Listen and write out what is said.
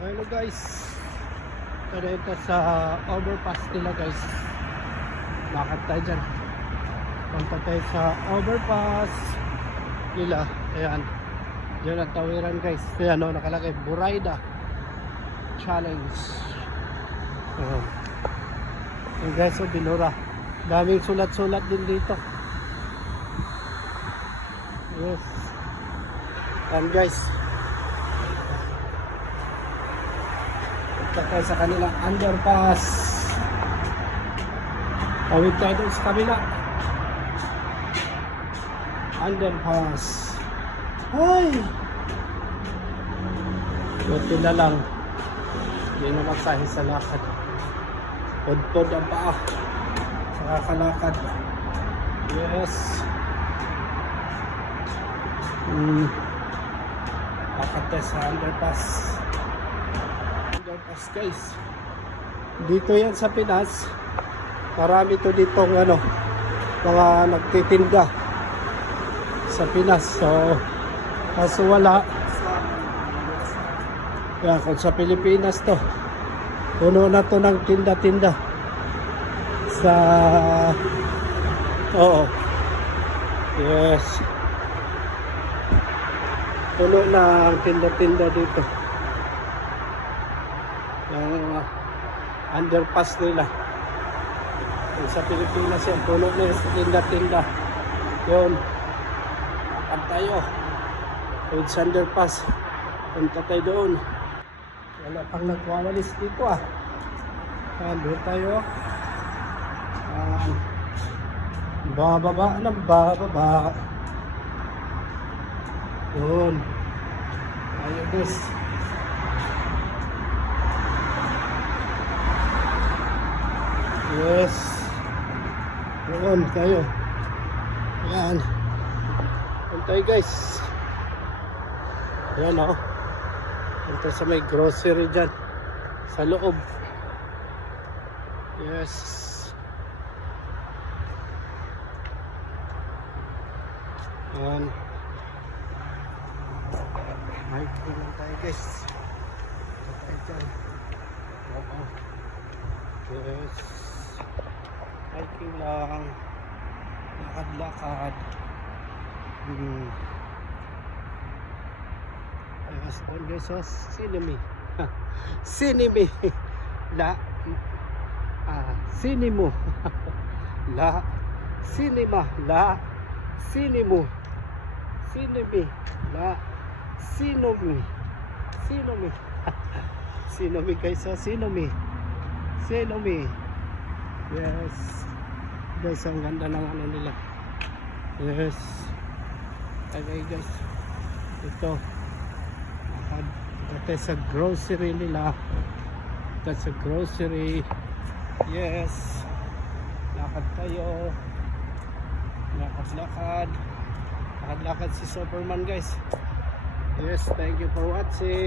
Hello guys, dito sa overpass nila guys. Lakad tayo dyan. Punta tayo sa overpass nila. Ayan, yun ang tawiran guys. Ayan o, nakalagay Buraida Challenge. Ayan. Yung guys o, binura. Daming sulat-sulat din dito. Yes. Ayan guys, punta tayo sa kanilang underpass. Tawid tayo doon sa kabila. Underpass. Ay! Buti na lang, hindi na magsahin sa lakad. Pod-pod ang paa sa kakalakad. Yes. Lakad tayo sa underpass. Underpass guys. Dito yan sa Pinas. Marami to ditong mga nagtitinda sa Pinas. So kaso wala. Kaya kung sa Pilipinas to, puno na to ng tinda-tinda sa yes, puno na ang tinda-tinda dito. Yung underpass nila. Sa Pilipinas yan, puno na yung tinda-tinda. Yun, lakad tayo with underpass. Punta tayo doon. Wala pang nagwawalis dito doon tayo. Bababa ng bababa. Yun, ayun guys. Yes. Doon tayo. Ayan. Doon tayo guys. Ayan o. Punta sa may grocery dyan. Sa loob. Yes. Ayan. Hiking lang tayo guys. Punta tayo dyan. Yes. Hiking lang. Lakad-lakad. Yes, on guys, so sinimi. Sinimi. La sinimo. La sinima. La sinimo. Sinimi. La sinomi. Sinomi. Sinomi guys, so sinomi. Sinomi. Yes. Guys, ang ganda ng nila. Yes. Okay guys. Ito. Ito sa grocery nila. Ito sa grocery. Yes. Lakad tayo. Lakad-lakad. Lakad-lakad si Superman guys. Yes, thank you for watching.